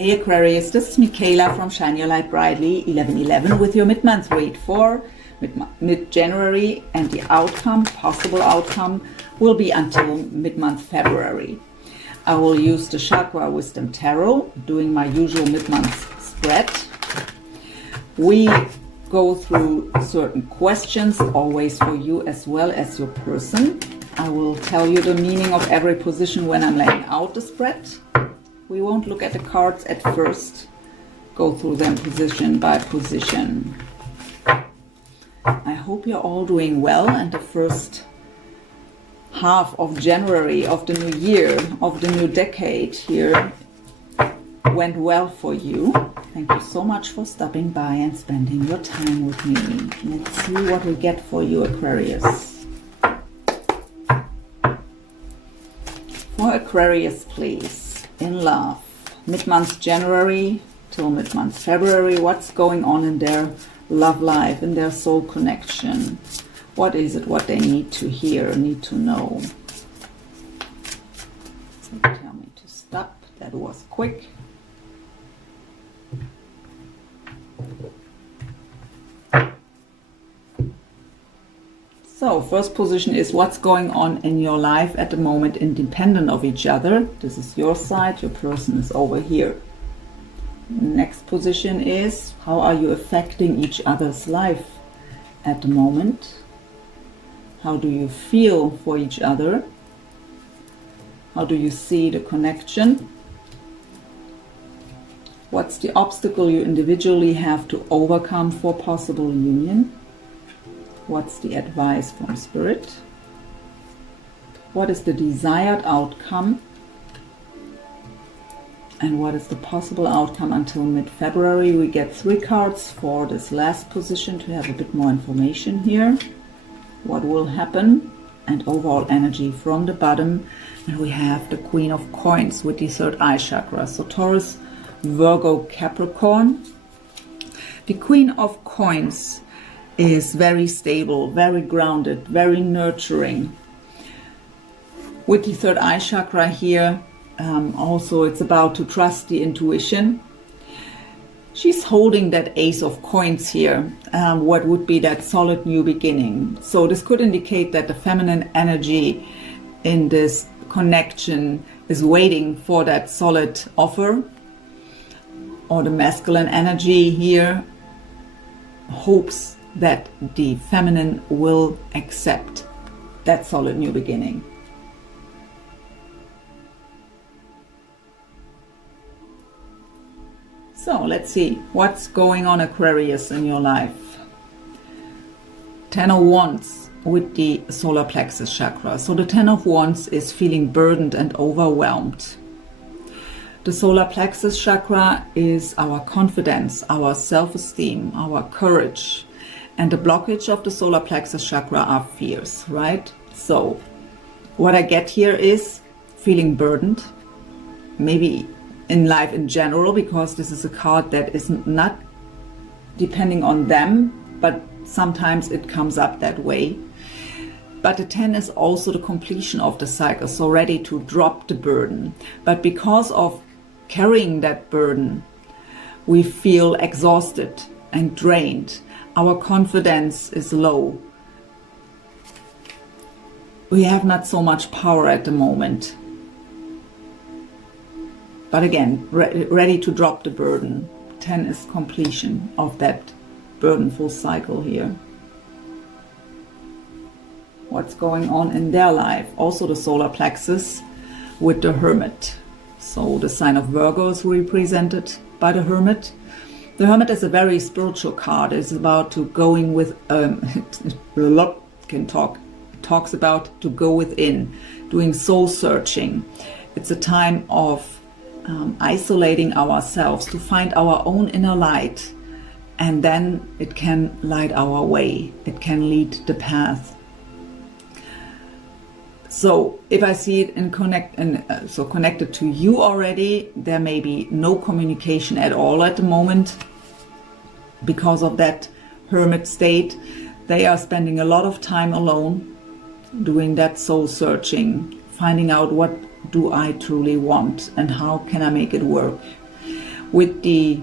Hey Aquarius, this is Michaela from Shine Your Light Brightly 1111 with your mid-month read for mid-January, and the outcome, possible outcome, will be until mid-month February. I will use the Chakra Wisdom Tarot, doing my usual mid-month spread. We go through certain questions, always for you as well as your person. I will tell you the meaning of every position when I'm laying out the spread. We won't look at the cards at first, go through them position by position. I hope you're all doing well, and the first half of January of the new year, of the new decade here, went well for you. Thank you so much for stopping by and spending your time with me. Let's see what we get for you, Aquarius. For Aquarius, please. In love, mid-month January till mid-month February, what's going on in their love life, in their soul connection? What is it what they need to hear, need to know? So tell me to stop. That was quick. So, first position is what's going on in your life at the moment, independent of each other. This is your side, your person is over here. Next position is how are you affecting each other's life at the moment? How do you feel for each other? How do you see the connection? What's the obstacle you individually have to overcome for possible union? What's the advice from Spirit? What is the desired outcome? And what is the possible outcome until mid-February? We get 3 cards for this last position to have a bit more information here. What will happen? And overall energy from the bottom. And we have the Queen of Coins with the third eye chakra. So Taurus, Virgo, Capricorn. The Queen of Coins is very stable, very grounded, very nurturing. With the third eye chakra here, also it's about to trust the intuition. She's holding that Ace of Coins here, what would be that solid new beginning. So this could indicate that the feminine energy in this connection is waiting for that solid offer, or the masculine energy here hopes that the feminine will accept that solid new beginning. So let's see what's going on, Aquarius, in your life. 10 of Wands with the solar plexus chakra. So the 10 of Wands is feeling burdened and overwhelmed. The solar plexus chakra is our confidence, our self-esteem, our courage. And the blockage of the solar plexus chakra are fears, right? So what I get here is feeling burdened, maybe in life in general, because this is a card that is not depending on them, but sometimes it comes up that way. But the 10 is also the completion of the cycle, so ready to drop the burden. But because of carrying that burden, we feel exhausted and drained. Our confidence is low. We have not so much power at the moment. But again, ready to drop the burden. 10 is completion of that burdenful cycle here. What's going on in their life? Also the solar plexus with the Hermit. So the sign of Virgo is represented by the Hermit. The Hermit is a very spiritual card. It's about to going with, talks about to go within, doing soul searching. It's a time of isolating ourselves to find our own inner light, and then it can light our way. It can lead the path. So if I see it connected to you already, there may be no communication at all at the moment. Because of that Hermit state, they are spending a lot of time alone, doing that soul searching, finding out what do I truly want and how can I make it work. With the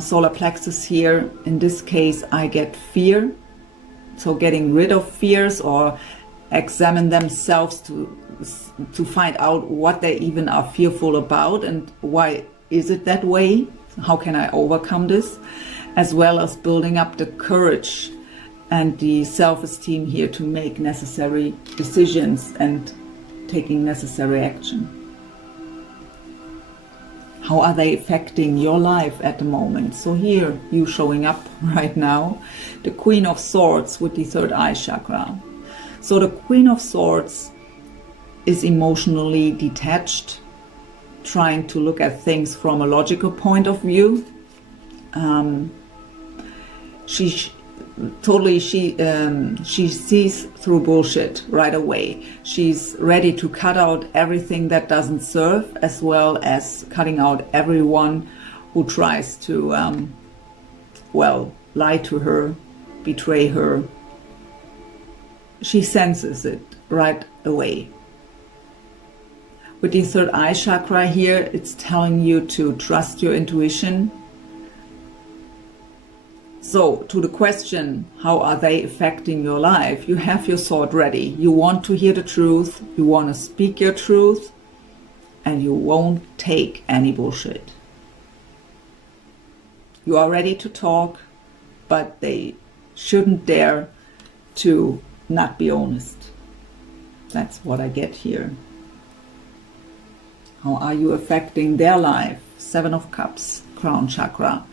solar plexus here, in this case, I get fear. So getting rid of fears, or examine themselves to find out what they even are fearful about and why is it that way. How can I overcome this? As well as building up the courage and the self-esteem here to make necessary decisions and taking necessary action. How are they affecting your life at the moment? So here, you showing up right now, the Queen of Swords with the third eye chakra. So the Queen of Swords is emotionally detached, trying to look at things from a logical point of view. She sees through bullshit right away. She's ready to cut out everything that doesn't serve, as well as cutting out everyone who tries to, lie to her, betray her. She senses it right away. With the third eye chakra here, it's telling you to trust your intuition. So, to the question, how are they affecting your life? You have your sword ready. You want to hear the truth, you want to speak your truth, and you won't take any bullshit. You are ready to talk, but they shouldn't dare to not be honest. That's what I get here. How are you affecting their life? Seven of Cups, crown chakra.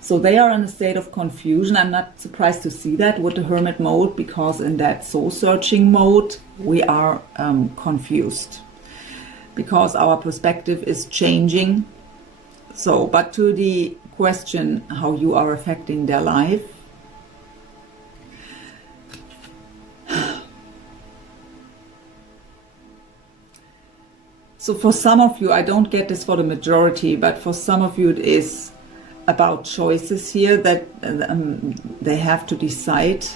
So they are in a state of confusion. I'm not surprised to see that with the Hermit mode, because in that soul-searching mode, we are confused. Because our perspective is changing. So, but to the question, how you are affecting their life. So for some of you, I don't get this for the majority, but for some of you it is about choices here that they have to decide,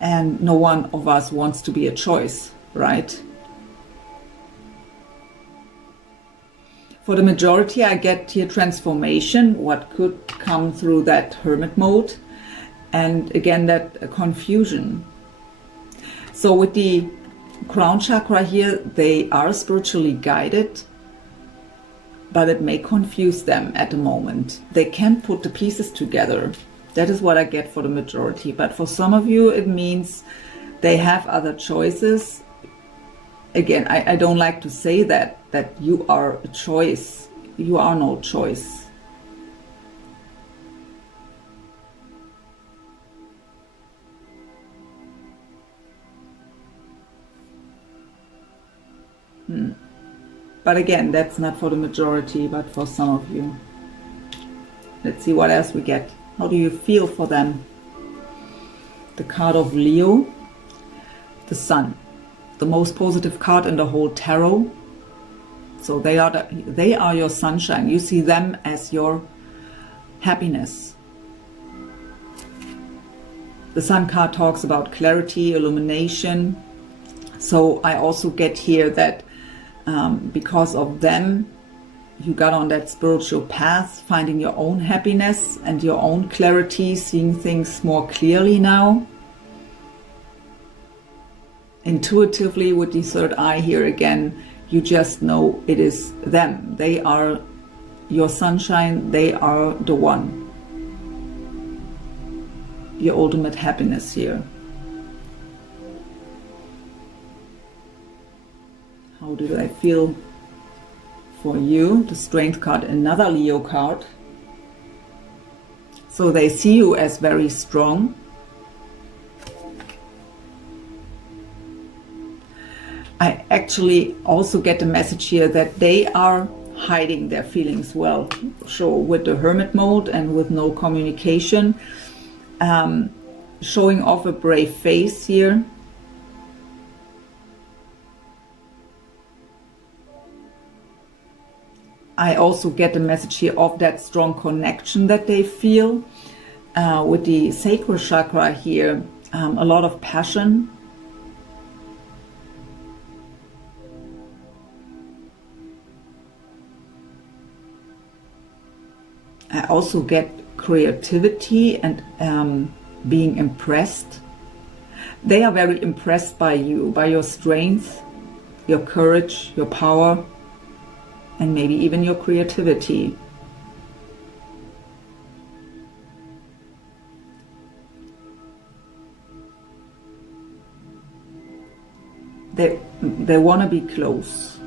and no one of us wants to be a choice, right? For the majority, I get here transformation, what could come through that Hermit mode, and again that confusion. So with the crown chakra here, they are spiritually guided, but it may confuse them at the moment. They can't put the pieces together. That is what I get for the majority. But for some of you, it means they have other choices. Again, I don't like to say that you are a choice. You are no choice. But again, that's not for the majority, but for some of you. Let's see what else we get. How do you feel for them? The card of Leo, the Sun, the most positive card in the whole tarot. So they are your sunshine. You see them as your happiness. The Sun card talks about clarity, illumination. So I also get here that because of them, you got on that spiritual path, finding your own happiness and your own clarity, seeing things more clearly now. Intuitively, with the third eye here again, you just know it is them. They are your sunshine. They are the one. Your ultimate happiness here. How do I feel for you? The Strength card, another Leo card. So they see you as very strong. I actually also get the message here that they are hiding their feelings well. So with the Hermit mode and with no communication, showing off a brave face here. I also get the message here of that strong connection that they feel. With the sacral chakra here, a lot of passion. I also get creativity and being impressed. They are very impressed by you, by your strength, your courage, your power, and maybe even your creativity. They want to be close.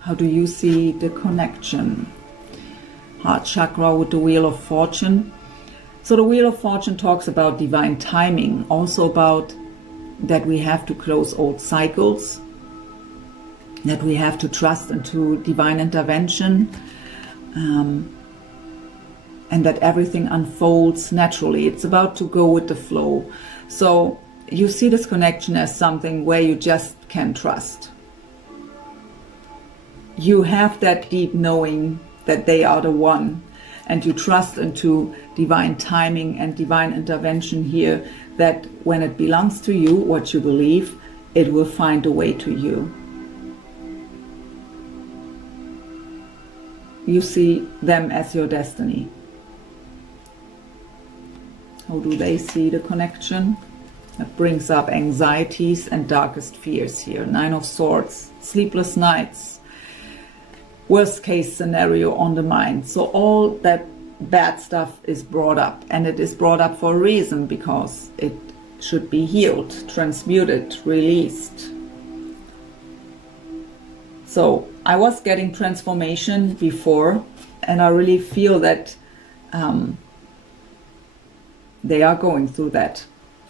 How do you see the connection? Heart chakra with the Wheel of Fortune. So the Wheel of Fortune talks about divine timing, also about that we have to close old cycles, that we have to trust into divine intervention, and that everything unfolds naturally. It's about to go with the flow. So you see this connection as something where you just can trust. You have that deep knowing that they are the one, and you trust into divine timing and divine intervention here, that when it belongs to you, what you believe, it will find a way to you. You see them as your destiny. How do they see the connection? That brings up anxieties and darkest fears here. 9 of Swords, sleepless nights, worst case scenario on the mind. So all that bad stuff is brought up, and it is brought up for a reason, because it should be healed, transmuted, released. So I was getting transformation before, and I really feel that they are going through that.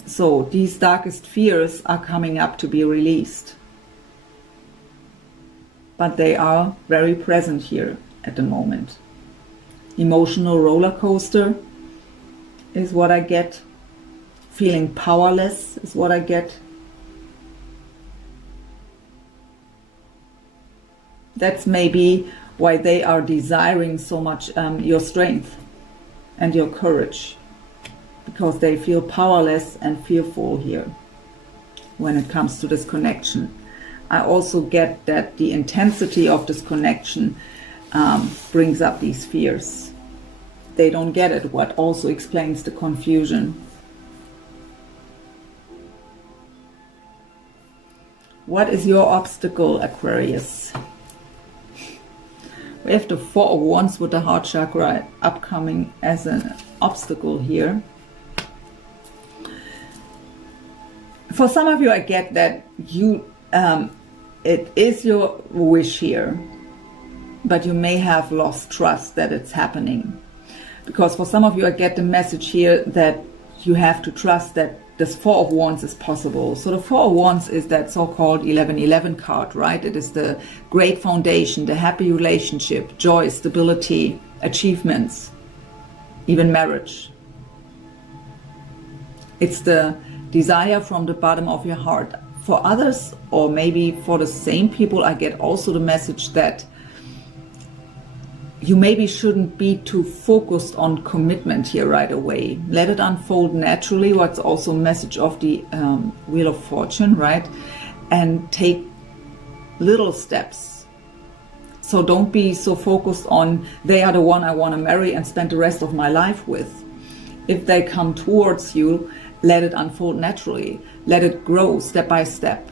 So these darkest fears are coming up to be released. But they are very present here at the moment. Emotional roller coaster is what I get. Feeling powerless is what I get. That's maybe why they are desiring so much your strength and your courage, because they feel powerless and fearful here when it comes to this connection. I also get that the intensity of this connection brings up these fears. They don't get it, what also explains the confusion. What is your obstacle, Aquarius? We have the 4 of Wands with the heart chakra upcoming as an obstacle here. For some of you, I get that you it is your wish here, but you may have lost trust that it's happening. Because for some of you, I get the message here that you have to trust that this 4 of Wands is possible. So the 4 of Wands is that so-called 1111 card, right? It is the great foundation, the happy relationship, joy, stability, achievements, even marriage. It's the desire from the bottom of your heart. For others, or maybe for the same people, I get also the message that you maybe shouldn't be too focused on commitment here right away. Let it unfold naturally, what's also a message of the Wheel of Fortune, right? And take little steps. So don't be so focused on, they are the one I want to marry and spend the rest of my life with. If they come towards you, let it unfold naturally. Let it grow step by step.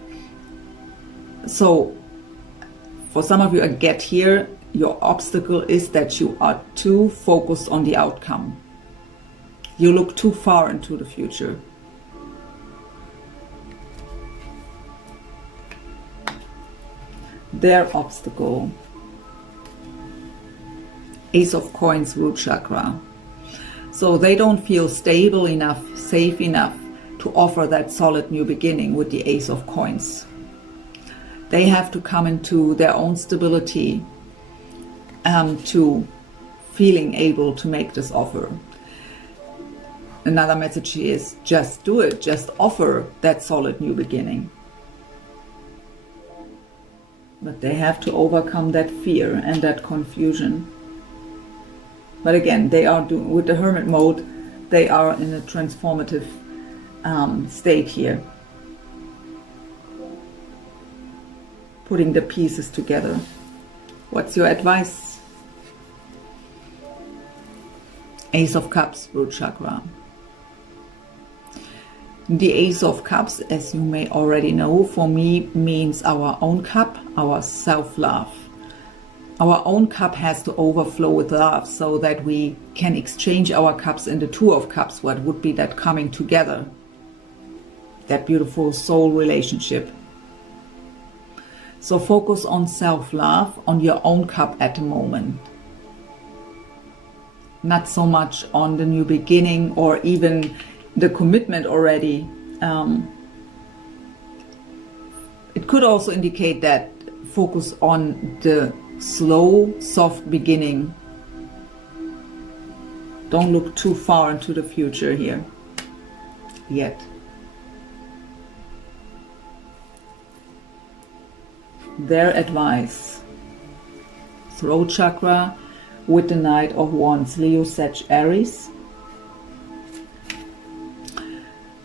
So for some of you, I get here, your obstacle is that you are too focused on the outcome. You look too far into the future. Their obstacle. Ace of Coins, root chakra. So they don't feel stable enough, safe enough to offer that solid new beginning with the Ace of Coins. They have to come into their own stability to feeling able to make this offer. Another message is just do it, just offer that solid new beginning. But they have to overcome that fear and that confusion. But again, they are with the Hermit mode, they are in a transformative state here. putting the pieces together. What's your advice? Ace of Cups, root chakra. The Ace of Cups, as you may already know, for me means our own cup, our self-love. Our own cup has to overflow with love so that we can exchange our cups in the Two of Cups, what would be that coming together, that beautiful soul relationship. So focus on self-love, on your own cup at the moment. Not so much on the new beginning or even the commitment already. It could also indicate that focus on the slow, soft beginning. Don't look too far into the future here yet. Their advice. Throat chakra with the Knight of Wands, Leo, Sag, Aries.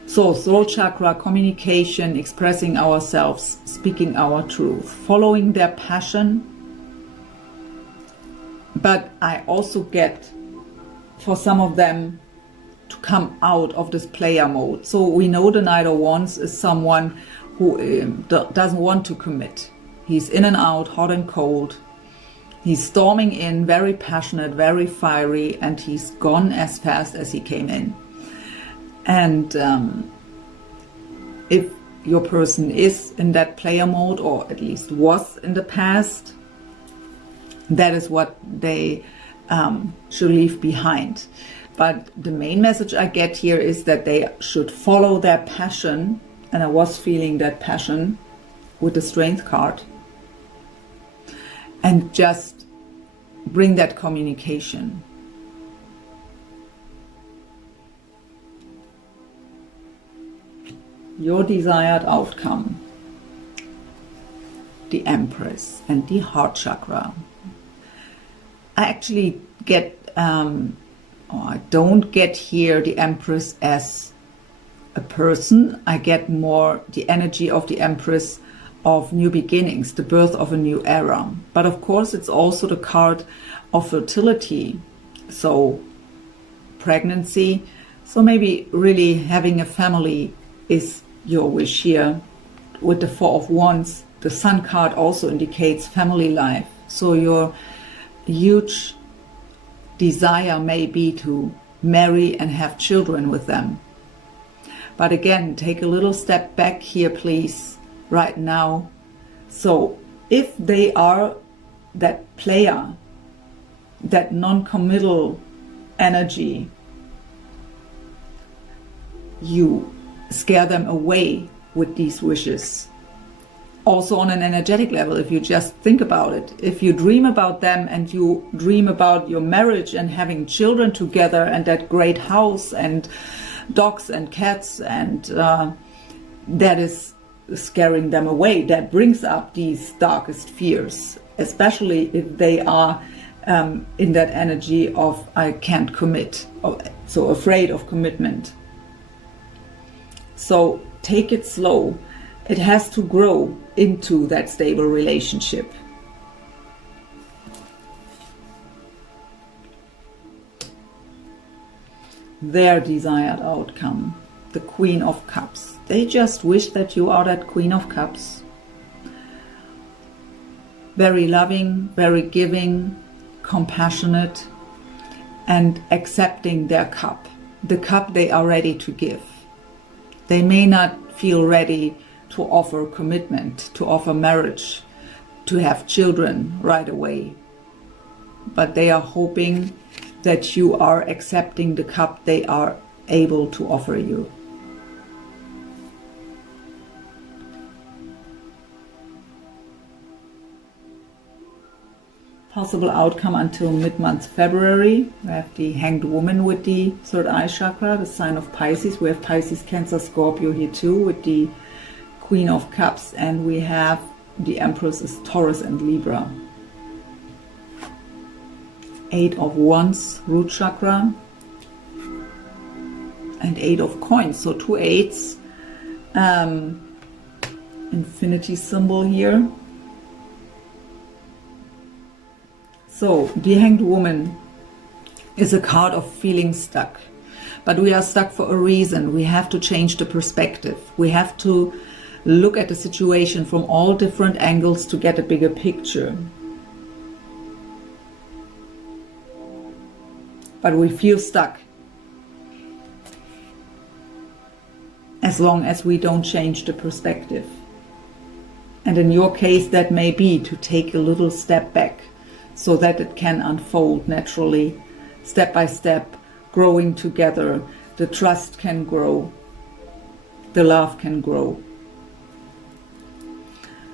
So throat chakra, communication, expressing ourselves, speaking our truth, following their passion. But I also get, for some of them, to come out of this player mode. So we know the Knight of Wands is someone who doesn't want to commit. He's in and out, hot and cold. He's storming in, very passionate, very fiery, and he's gone as fast as he came in. And if your person is in that player mode, or at least was in the past, that is what they should leave behind. But the main message I get here is that they should follow their passion, and I was feeling that passion with the Strength card, and just bring that communication. Your desired outcome. The Empress and the heart chakra. I actually get, I don't get here the Empress as a person. I get more the energy of the Empress of new beginnings, the birth of a new era. But of course, it's also the card of fertility. So pregnancy. So maybe really having a family is your wish here. With the Four of Wands, the Sun card also indicates family life. So your huge desire may be to marry and have children with them. But again, take a little step back here, please, right now. So if they are that player, that non-committal energy, you scare them away with these wishes. Also on an energetic level, if you just think about it, if you dream about them and you dream about your marriage and having children together and that great house and dogs and cats, and that is scaring them away. That brings up these darkest fears, especially if they are in that energy of I can't commit, so afraid of commitment. So take it slow. It has to grow into that stable relationship. Their desired outcome, the Queen of Cups. They just wish that you are that Queen of Cups. Very loving, very giving, compassionate, and accepting their cup, the cup they are ready to give. They may not feel ready to offer commitment, to offer marriage, to have children right away, but they are hoping that you are accepting the cup they are able to offer you. Possible outcome until mid-month February. We have the Hanged Woman with the third eye chakra, the sign of Pisces. We have Pisces, Cancer, Scorpio here too with the Queen of Cups, and we have the Empress is Taurus and Libra. Eight of Wands, root chakra, and Eight of Coins, so two eights. Infinity symbol here. So the Hanged Woman is a card of feeling stuck. But we are stuck for a reason. We have to change the perspective. We have to look at the situation from all different angles to get a bigger picture. But we feel stuck as long as we don't change the perspective. And in your case, that may be to take a little step back so that it can unfold naturally, step by step, growing together. The trust can grow, the love can grow.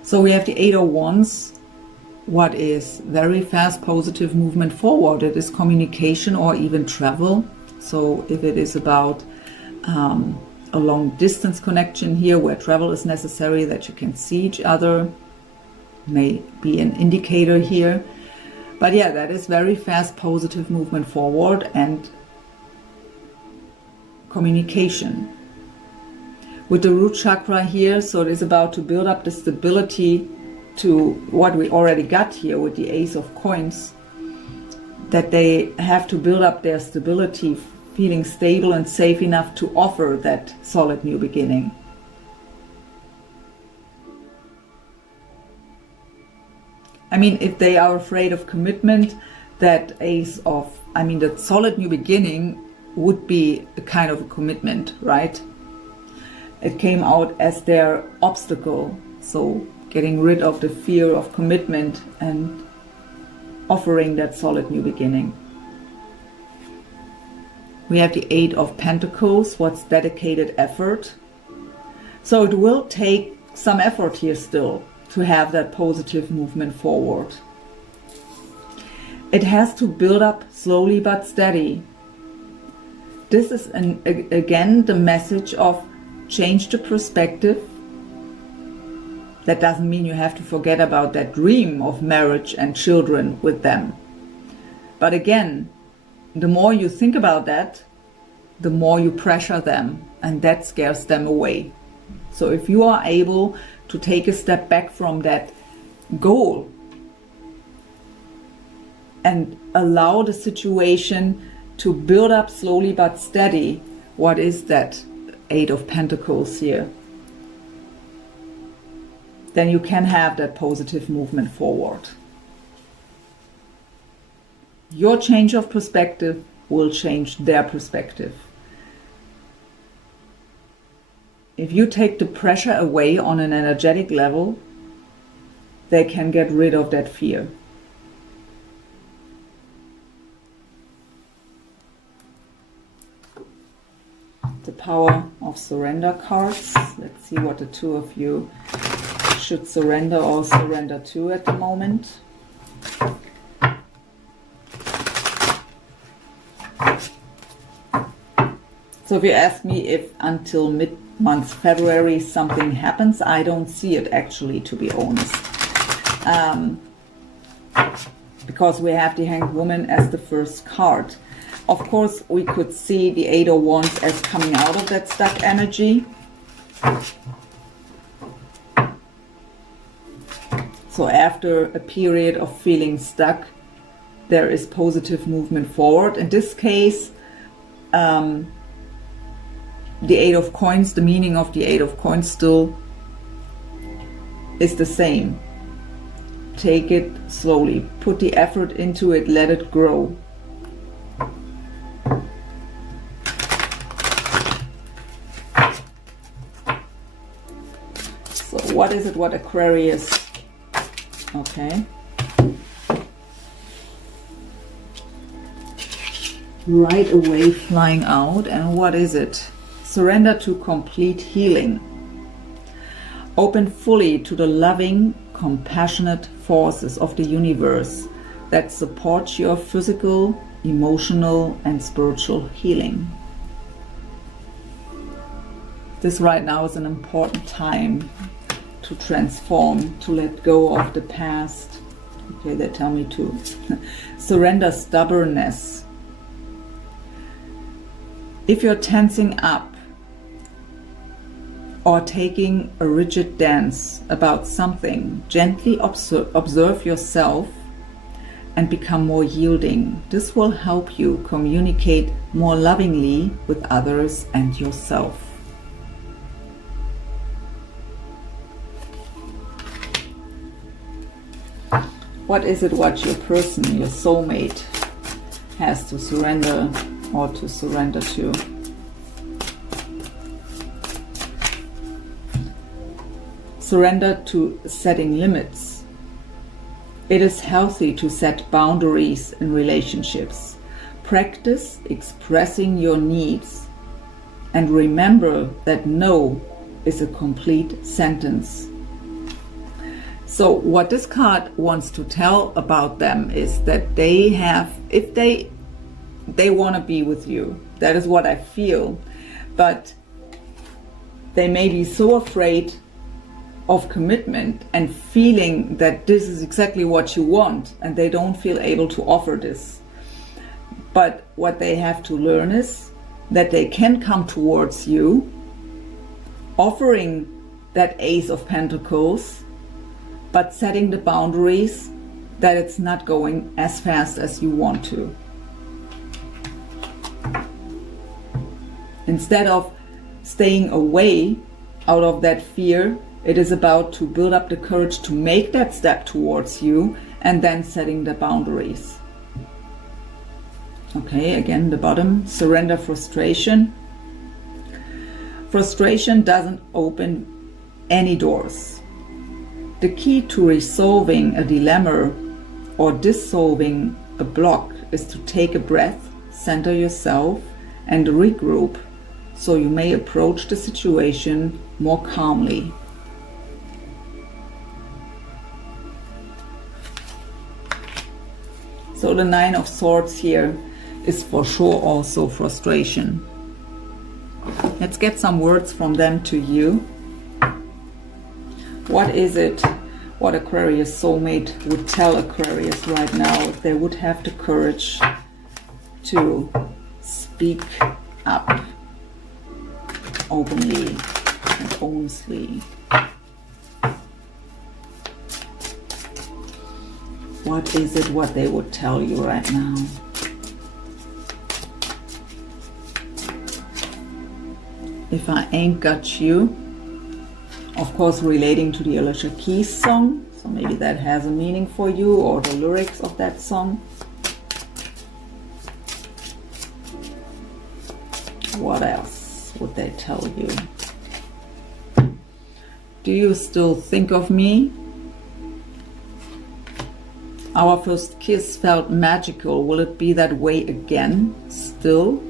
So we have the Eight of Wands. What is very fast positive movement forward? It is communication or even travel. So if it is about a long distance connection here where travel is necessary, that you can see each other, may be an indicator here. But yeah, that is very fast positive movement forward and communication. With the root chakra here, so it is about to build up the stability to what we already got here with the Ace of Coins, that they have to build up their stability, feeling stable and safe enough to offer that solid new beginning. I mean, if they are afraid of commitment, that that solid new beginning would be a kind of a commitment, right? It came out as their obstacle. So getting rid of the fear of commitment and offering that solid new beginning. We have the Eight of Pentacles, what's dedicated effort. So it will take some effort here still to have that positive movement forward. It has to build up slowly but steady. This is again the message of change the perspective. That doesn't mean you have to forget about that dream of marriage and children with them. But again, the more you think about that, the more you pressure them, and that scares them away. So if you are able to take a step back from that goal and allow the situation to build up slowly but steady, what is that Eight of Pentacles here? Then you can have that positive movement forward. Your change of perspective will change their perspective. If you take the pressure away on an energetic level, they can get rid of that fear. The Power of Surrender cards. Let's see what the two of you should surrender or surrender to at the moment. So if you ask me if until mid-month February something happens, I don't see it actually, to be honest. Because we have the Hanged Woman as the first card. Of course, we could see the Eight of Wands as coming out of that stuck energy. So after a period of feeling stuck, there is positive movement forward. In this case, the Eight of Coins, the meaning of the Eight of Coins still is the same. Take it slowly. Put the effort into it. Let it grow. So what is it, what Aquarius? Okay. Right away flying out. And what is it? Surrender to complete healing. Open fully to the loving, compassionate forces of the universe that support your physical, emotional, and spiritual healing. This right now is an important time to transform, to let go of the past. Okay, they tell me to surrender stubbornness. If you're tensing up or taking a rigid dance about something, gently observe yourself and become more yielding. This will help you communicate more lovingly with others and yourself. What is it what your person, your soulmate, has to surrender or to surrender to? Surrender to setting limits. It is healthy to set boundaries in relationships. Practice expressing your needs and remember that no is a complete sentence. So what this card wants to tell about them is that they have, if they want to be with you, that is what I feel, but they may be so afraid of commitment and feeling that this is exactly what you want, and they don't feel able to offer this. But what they have to learn is that they can come towards you offering that Ace of Pentacles, but setting the boundaries that it's not going as fast as you want to. Instead of staying away out of that fear, it is about to build up the courage to make that step towards you and then setting the boundaries. Okay, again, the bottom, surrender frustration. Frustration doesn't open any doors. The key to resolving a dilemma or dissolving a block is to take a breath, center yourself, and regroup so you may approach the situation more calmly. So the Nine of Swords here is for sure also frustration. Let's get some words from them to you. What is it what Aquarius soulmate would tell Aquarius right now if they would have the courage to speak up openly and honestly? What is it what they would tell you right now? If I Ain't Got You, of course relating to the Alicia Keys song, so maybe that has a meaning for you, or the lyrics of that song. What else would they tell you? Do you still think of me? Our first kiss felt magical. Will it be that way again still?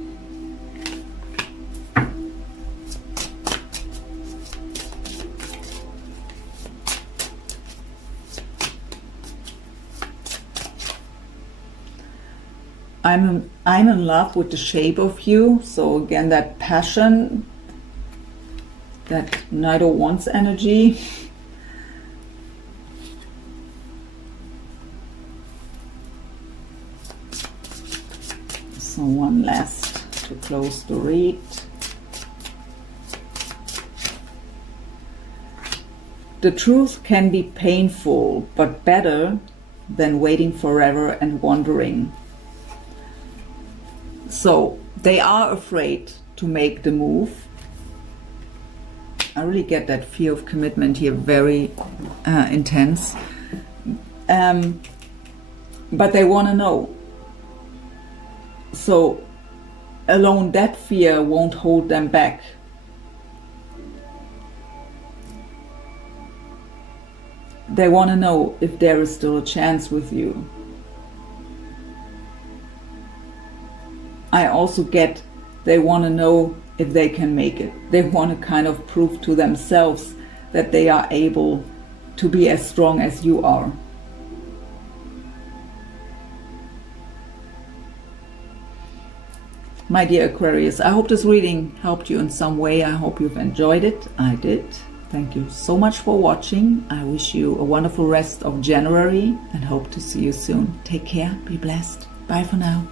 I'm in love with the shape of you. So again, that passion, that Knight of Wands energy. So one last to close the read. The truth can be painful, but better than waiting forever and wondering. So they are afraid to make the move. I really get that fear of commitment here, very intense. But they want to know. So alone that fear won't hold them back. They want to know if there is still a chance with you. I also get they want to know if they can make it. They want to kind of prove to themselves that they are able to be as strong as you are. My dear Aquarius, I hope this reading helped you in some way. I hope you've enjoyed it. I did. Thank you so much for watching. I wish you a wonderful rest of January and hope to see you soon. Take care. Be blessed. Bye for now.